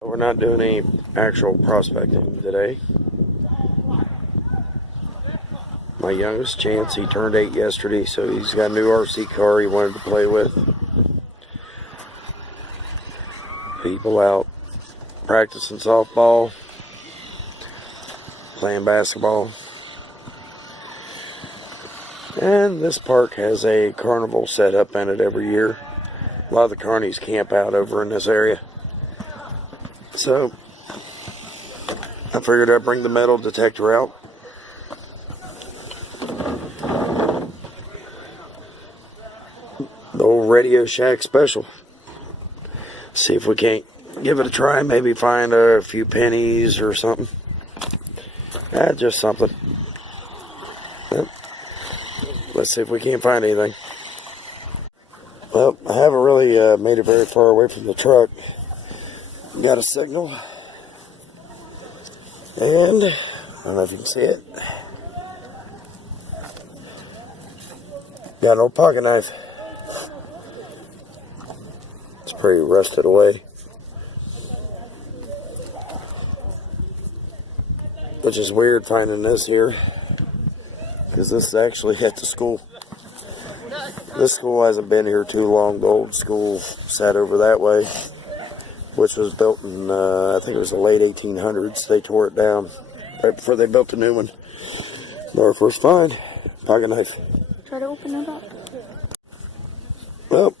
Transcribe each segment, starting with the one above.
We're not doing any actual prospecting today. My youngest, Chance, he turned 8 yesterday, so he's got a new RC car he wanted to play with. People out practicing softball, playing basketball. And this park has a carnival set up in it every year. A lot of the carnies camp out over in this area. So I figured I'd bring the metal detector out. The old Radio Shack special. See if we can't give it a try. Maybe find a few pennies or something. Just something. Yep. Let's see if we can't find anything. Well, I haven't really made it very far away from the truck. Got a signal. And I don't know if you can see it. Got an old pocket knife. It's pretty rusted away. Which is weird finding this here. Because this is actually at the school. This school hasn't been here too long. The old school sat over that way, which was built in, I think it was the late 1800s. They tore it down right before they built the new one. Our first find, pocket knife. Try to open it up. Well,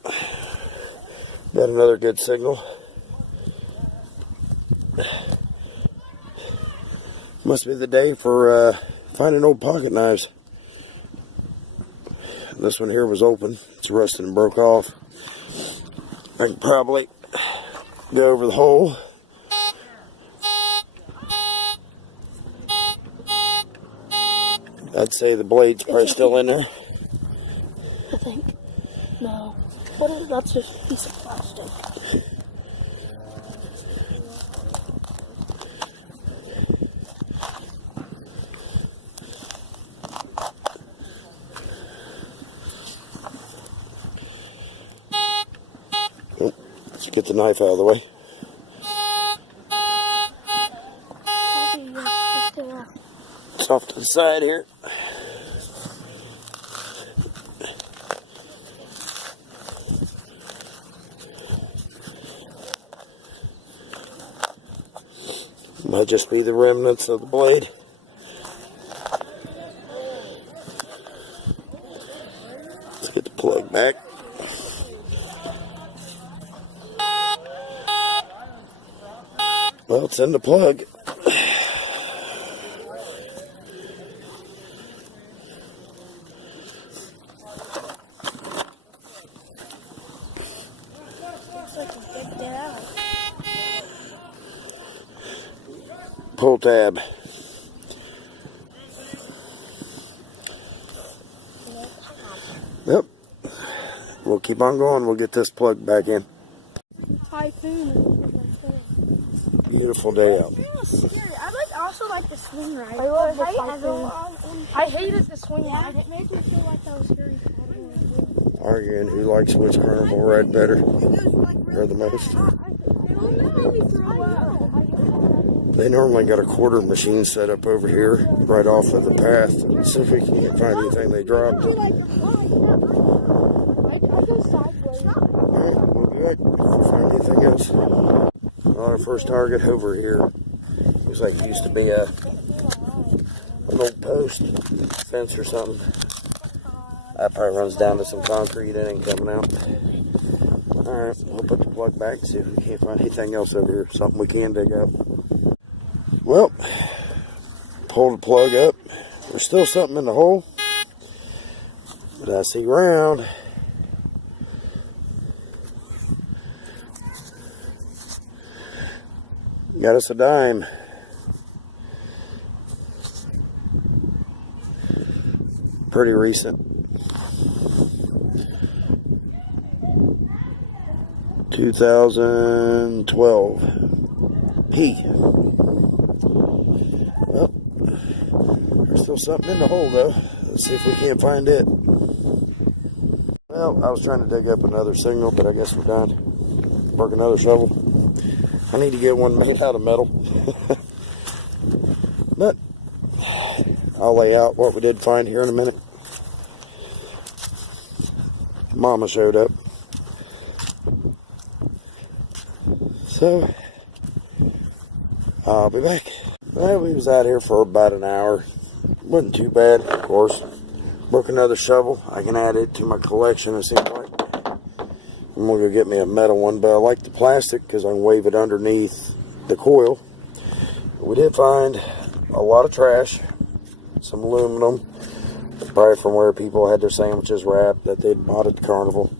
got another good signal. Must be the day for finding old pocket knives. This one here was open. It's rusted and broke off. I can probably go over the hole. I'd say the blade's probably still in there. I think. No. What is that's just a piece of plastic. Let's get the knife out of the way. It's off to the side here. Might just be the remnants of the blade. Let's get the plug back. Well, it's in the plug. Pull tab. Yep. We'll keep on going. We'll get this plug back in. Typhoon. Beautiful day out. I also like the swing ride. I love the typhoon. I hated the swing ride. It made me feel like I was scary. Arguing who likes which carnival ride better or the most. They normally got a quarter machine set up over here right off of the path. See if we can't find anything they dropped. Alright, we'll be back if we find anything else. Our first target over here. Looks like it used to be an old post fence or something. That probably runs down to some concrete and ain't coming out. Alright, we'll put the plug back and see if we can't find anything else over here. Something we can dig up. Well, pull the plug up. There's still something in the hole, but I see round. Got us a dime. Pretty recent. 2012. P. Well, there's still something in the hole though. Let's see if we can't find it. Well, I was trying to dig up another signal, but I guess we're done. Work another shovel. I need to get one made out of metal. But I'll lay out what we did find here in a minute. Mama showed up. So, I'll be back. Well, we was out here for about an hour. Wasn't too bad, of course. Broke another shovel. I can add it to my collection, it seems like. I'm going to go get me a metal one, but I like the plastic because I can wave it underneath the coil. We did find a lot of trash. Some aluminum. Probably from where people had their sandwiches wrapped that they'd bought at the carnival.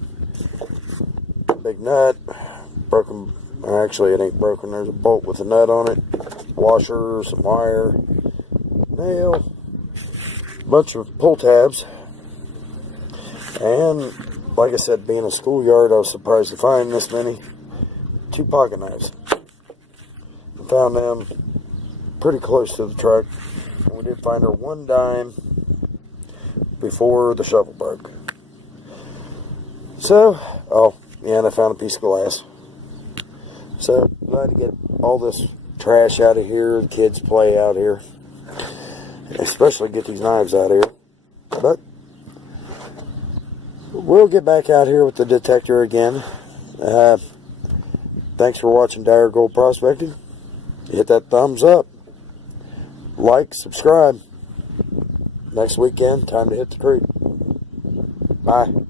Big nut. Broken. Actually, it ain't broken. There's a bolt with a nut on it. Washer, some wire. Nail. Bunch of pull tabs. And, like I said, being a schoolyard, I was surprised to find this many. 2 pocket knives. I found them pretty close to the truck. And we did find her 1 dime before the shovel broke. So, oh, yeah, and I found a piece of glass. So, glad to get all this trash out of here. The kids play out here. Especially get these knives out of here. But we'll get back out here with the detector again. Thanks for watching Dire Gold Prospecting. Hit that thumbs up. Like, subscribe. Next weekend, time to hit the creek. Bye.